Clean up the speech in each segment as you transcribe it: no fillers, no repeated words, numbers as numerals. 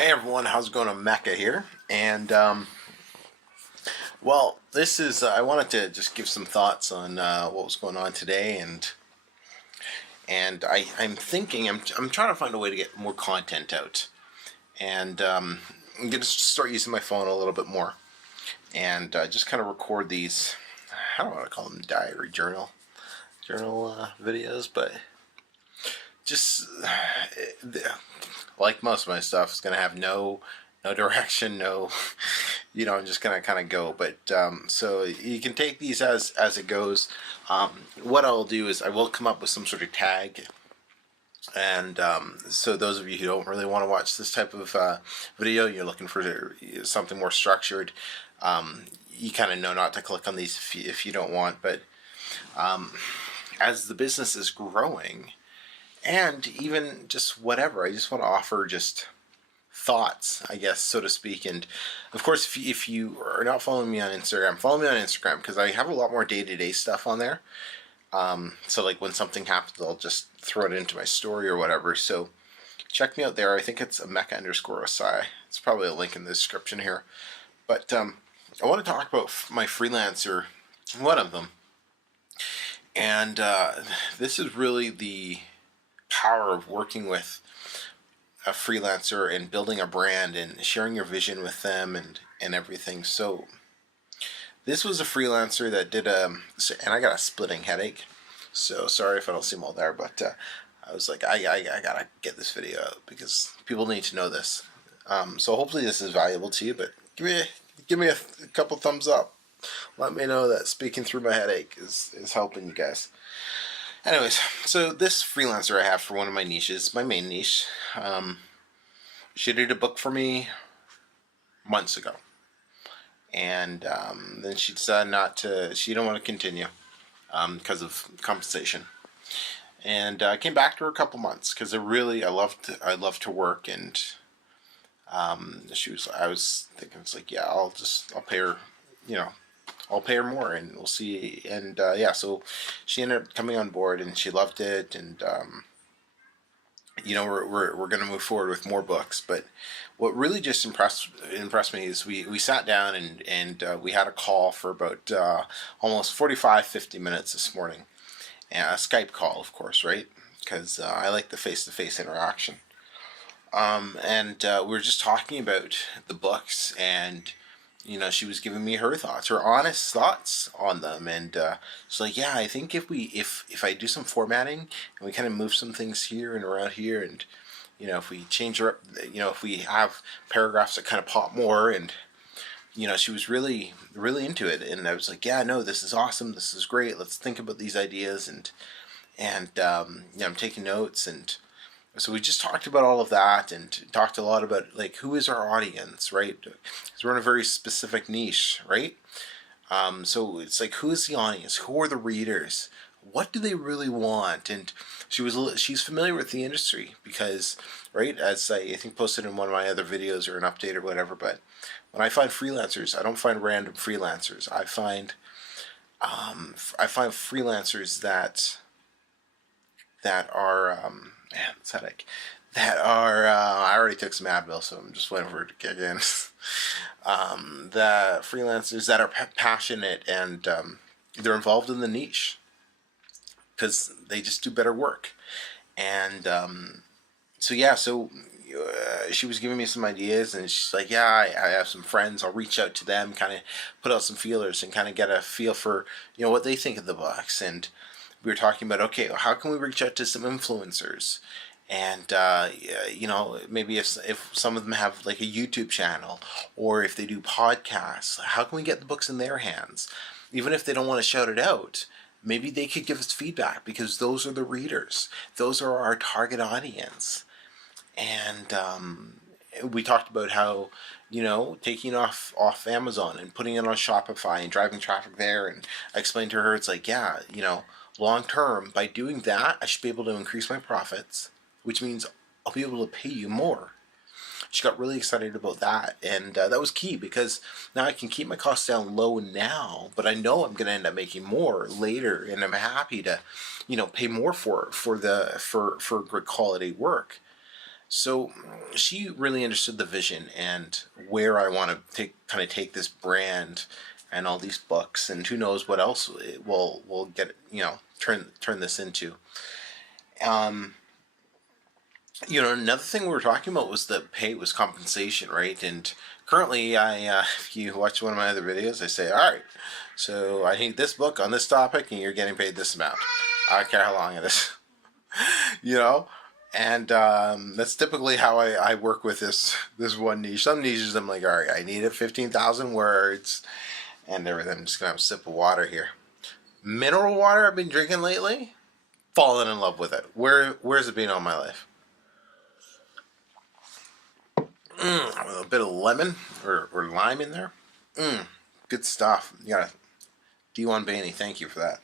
Hey everyone, how's it going? Emeka here, and this is I wanted to just give some thoughts on what was going on today, and I'm thinking I'm trying to find a way to get more content out, and I'm gonna start using my phone a little bit more, and just kind of record these. I don't want to call them diary journal videos, but just like most of my stuff, it's gonna have no direction, no, I'm just gonna kind of go. But so you can take these as it goes. What I'll do is I will come up with some sort of tag, and so those of you who don't really want to watch this type of video, you're looking for something more structured. You kind of know not to click on these if you don't want. But as the business is growing, and even just whatever, I just want to offer just thoughts, I guess, so to speak. And of course, if you are not following me on Instagram, follow me on Instagram, because I have a lot more day-to-day stuff on there. So like when something happens, I'll just throw it into my story or whatever. So check me out there. I think it's Emeka_Ossai. It's probably a link in the description here. But I want to talk about my freelancer, one of them. And this is really the power of working with a freelancer and building a brand and sharing your vision with them and everything. So this was a freelancer that did and I got a splitting headache, so sorry if I don't seem all there, but I was like, I gotta get this video out because people need to know this. So hopefully this is valuable to you, but give me a couple thumbs up. Let me know that speaking through my headache is helping you guys. Anyways, so this freelancer I have for one of my niches, my main niche, she did a book for me months ago, and then she decided she didn't want to continue because of compensation. And I came back to her a couple months because I loved her work, and I was thinking, it's like, yeah, I'll pay her, I'll pay her more and we'll see. And yeah, so she ended up coming on board and she loved it. And we're going to move forward with more books. But what really just impressed me is we sat down and we had a call for about almost 45-50 minutes this morning. And a Skype call, of course, right? Because I like the face-to-face interaction. And we were just talking about the books, and she was giving me her thoughts, her honest thoughts on them, and she's like, yeah, I think if I do some formatting and we kind of move some things here and around here, and if we change her up, if we have paragraphs that kind of pop more, and she was really into it, and I was like, yeah, no, this is awesome, this is great, let's think about these ideas, and I'm taking notes. And so we just talked about all of that and talked a lot about, like, who is our audience, right? Because we're in a very specific niche, right? So it's like, who is the audience? Who are the readers? What do they really want? And she's familiar with the industry because, right, as I think posted in one of my other videos or an update or whatever, but when I find freelancers, I don't find random freelancers. I find freelancers that are man, it's headache. That are I already took some Advil, so I'm just waiting for it to kick in. The freelancers that are passionate and they're involved in the niche because they just do better work. And so yeah, she was giving me some ideas, and she's like, yeah, I have some friends, I'll reach out to them, kind of put out some feelers and kind of get a feel for what they think of the books. And we were talking about, okay, how can we reach out to some influencers, and maybe if some of them have like a YouTube channel, or if they do podcasts, how can we get the books in their hands? Even if they don't want to shout it out, maybe they could give us feedback, because those are the readers, those are our target audience. And we talked about how taking off Amazon and putting it on Shopify and driving traffic there, and I explained to her, it's like, yeah, long term, by doing that, I should be able to increase my profits, which means I'll be able to pay you more. She got really excited about that, and that was key, because now I can keep my costs down low now, but I know I'm going to end up making more later, and I'm happy to, pay more for good quality work. So she really understood the vision and where I want to take this brand and all these books, and who knows what else we'll get, turn this into. Um, Another thing we were talking about was the pay was compensation, right? And currently, if you watch one of my other videos, I say, all right, so I need this book on this topic, and you're getting paid this amount. I don't care how long it is, you know. And that's typically how I work with this one niche. Some niches I'm like, all right, I need it 15,000 words and everything. I'm just gonna have a sip of water here. Mineral water I've been drinking lately, fallen in love with it. Where's it been all my life? A bit of lemon or lime in there. Good stuff. You got a D1 Bainey. Thank you for that.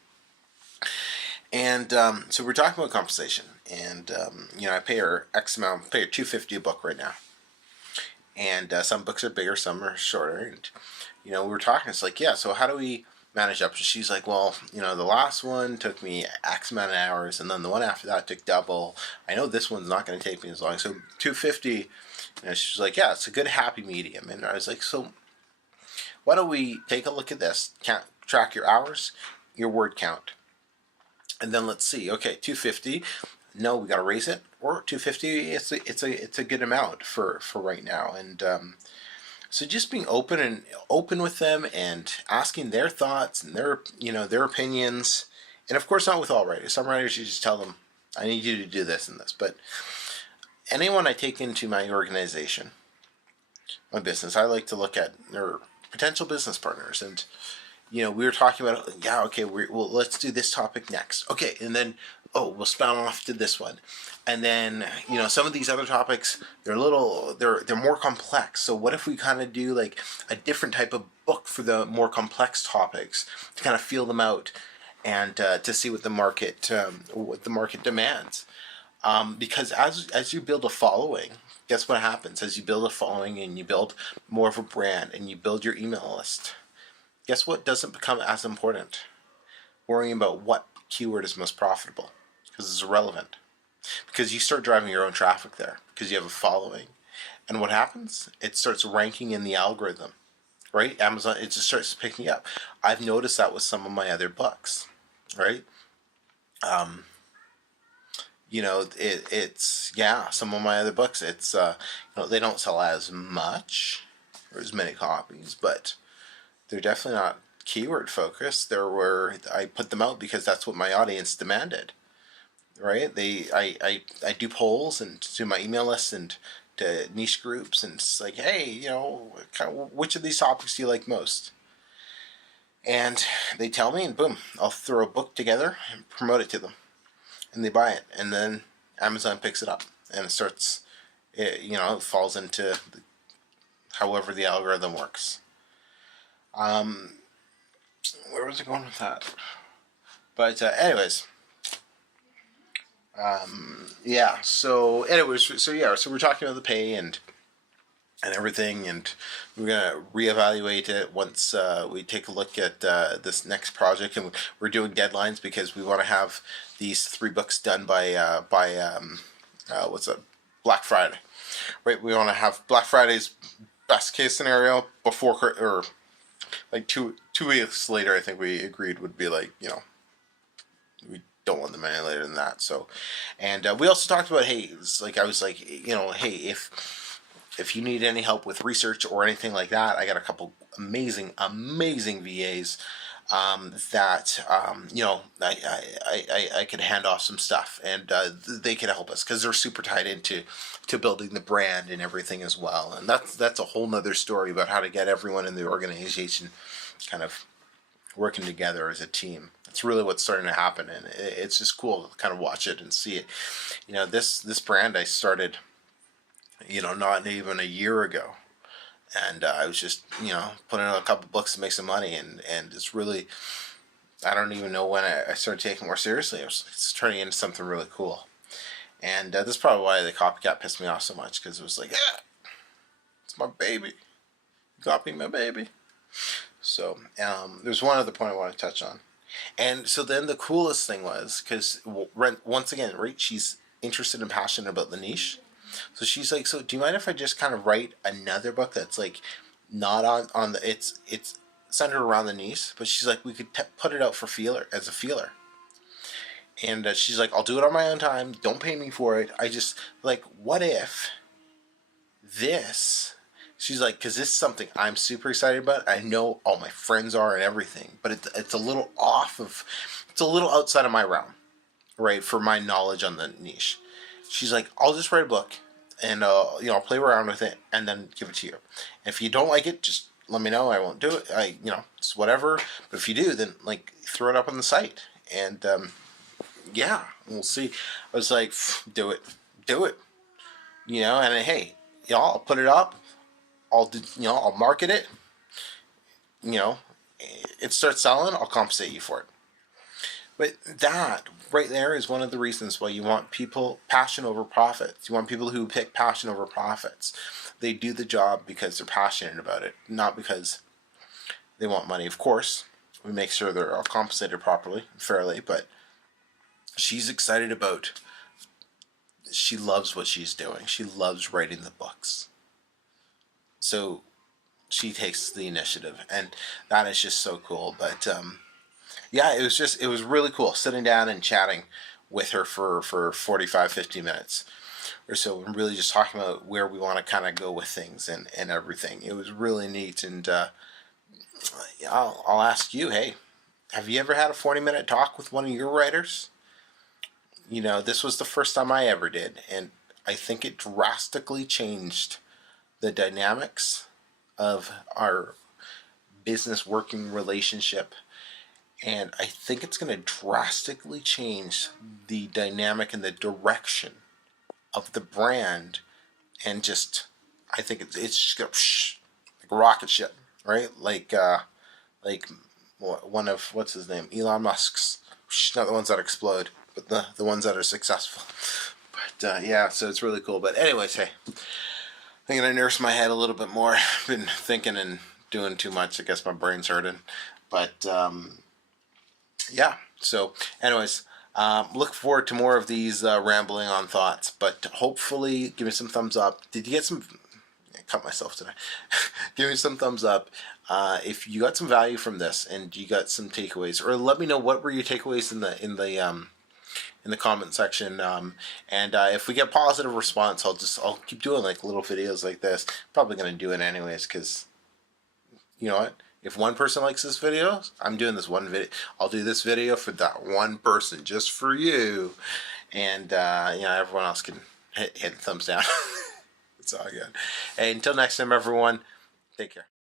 And so we're talking about compensation, and I pay her X amount. Pay her $250 a book right now. And some books are bigger, some are shorter. And we were talking. It's like, yeah. So how do we manage up? She's like, well, the last one took me X amount of hours, and then the one after that took double. I know this one's not going to take me as long. So $250. And she's like, yeah, it's a good happy medium. And I was like, so why don't we take a look at this? Track your hours, your word count. And then let's see. Okay, 250. No, we got to raise it. Or 250. It's a good amount for right now. And so just being open with them and asking their thoughts and their opinions. And of course, not with all writers. Some writers, you just tell them, I need you to do this and this. But anyone I take into my organization, my business, I like to look at their potential business partners. And we were talking about, yeah, okay, well, let's do this topic next. Okay, and then, we'll span off to this one. And then, some of these other topics, they're more complex. So what if we kind of do like a different type of book for the more complex topics to kind of feel them out and to see what the market demands. Because as you build a following, guess what happens? As you build a following and you build more of a brand and you build your email list, guess what doesn't become as important? Worrying about what keyword is most profitable, because it's irrelevant. Because you start driving your own traffic there, because you have a following. And what happens? It starts ranking in the algorithm, right? Amazon, it just starts picking up. I've noticed that with some of my other books, right? Some of my other books, it's they don't sell as much or as many copies, but they're definitely not keyword focused. I put them out because that's what my audience demanded, right? I do polls and to my email list and to niche groups, and it's like, hey, which of these topics do you like most? And they tell me, and boom, I'll throw a book together and promote it to them. And they buy it, and then Amazon picks it up, and it starts, it falls into however the algorithm works. Where was I going with that? But anyways, So we're talking about the pay and everything, and we're gonna reevaluate it once we take a look at this next project, and we're doing deadlines because we want to have these 3 books done by Black Friday, right? We want to have Black Friday's best case scenario before, or like 2 weeks later. I think we agreed would be like, we don't want them any later than that. So, and we also talked about, hey, I was like, hey, if you need any help with research or anything like that, I got a couple amazing VAs that I could hand off some stuff, and they can help us because they're super tied into building the brand and everything as well. And that's a whole nother story about how to get everyone in the organization kind of working together as a team. It's really what's starting to happen, and it's just cool to kind of watch it and see it. This brand I started, not even a year ago, and I was just putting out a couple books to make some money, and it's really, I don't even know when I started taking it more seriously. It's turning into something really cool, and that's probably why the copycat pissed me off so much, because it was like, yeah, it's my baby, copy my baby. So there's one other point I want to touch on. And so then the coolest thing was, because once again, right, she's interested and passionate about the niche. So she's like, so do you mind if I just kind of write another book that's like not on the it's centered around the niece, but she's like, we could put it out for feeler as a feeler. And she's like, I'll do it on my own time. Don't pay me for it. I just like, what if this? She's like, because this is something I'm super excited about. I know all my friends are and everything, but it's a little off of, it's a little outside of my realm, right? For my knowledge on the niche. She's like, I'll just write a book, and I'll play around with it, and then give it to you. And if you don't like it, just let me know. I won't do it. It's whatever. But if you do, then like throw it up on the site, and yeah, we'll see. I was like, do it, do it. And hey, I'll put it up. I'll market it. It starts selling. I'll compensate you for it. But that right there is one of the reasons why you want people passion over profits. You want people who pick passion over profits. They do the job because they're passionate about it, not because they want money. Of course, we make sure they're all compensated properly, fairly, but she's excited about, she loves what she's doing. She loves writing the books. So she takes the initiative, and that is just so cool. But yeah, it was really cool sitting down and chatting with her for 45, 50 minutes or so, and really just talking about where we want to kind of go with things and everything. It was really neat. And I'll ask you, hey, have you ever had a 40-minute talk with one of your writers? This was the first time I ever did, and I think it drastically changed the dynamics of our business working relationship. And I think it's going to drastically change the dynamic and the direction of the brand. And just, I think it's just going to like a rocket ship, right? Like one of, what's his name? Elon Musk's, not the ones that explode, but the ones that are successful. But yeah, so it's really cool. But anyways, hey, I'm going to nurse my head a little bit more. I've been thinking and doing too much. I guess my brain's hurting. But yeah, so anyways, look forward to more of these rambling on thoughts. But hopefully, give me some thumbs up. Did you get some? I cut myself today. Give me some thumbs up if you got some value from this and you got some takeaways, or let me know what were your takeaways in the comment section. And if we get positive response, I'll keep doing like little videos like this. Probably gonna do it anyways, because you know what? If one person likes this video, I'm doing this one video. I'll do this video for that one person, just for you. And everyone else can hit the thumbs down. It's all good. Hey, until next time, everyone, take care.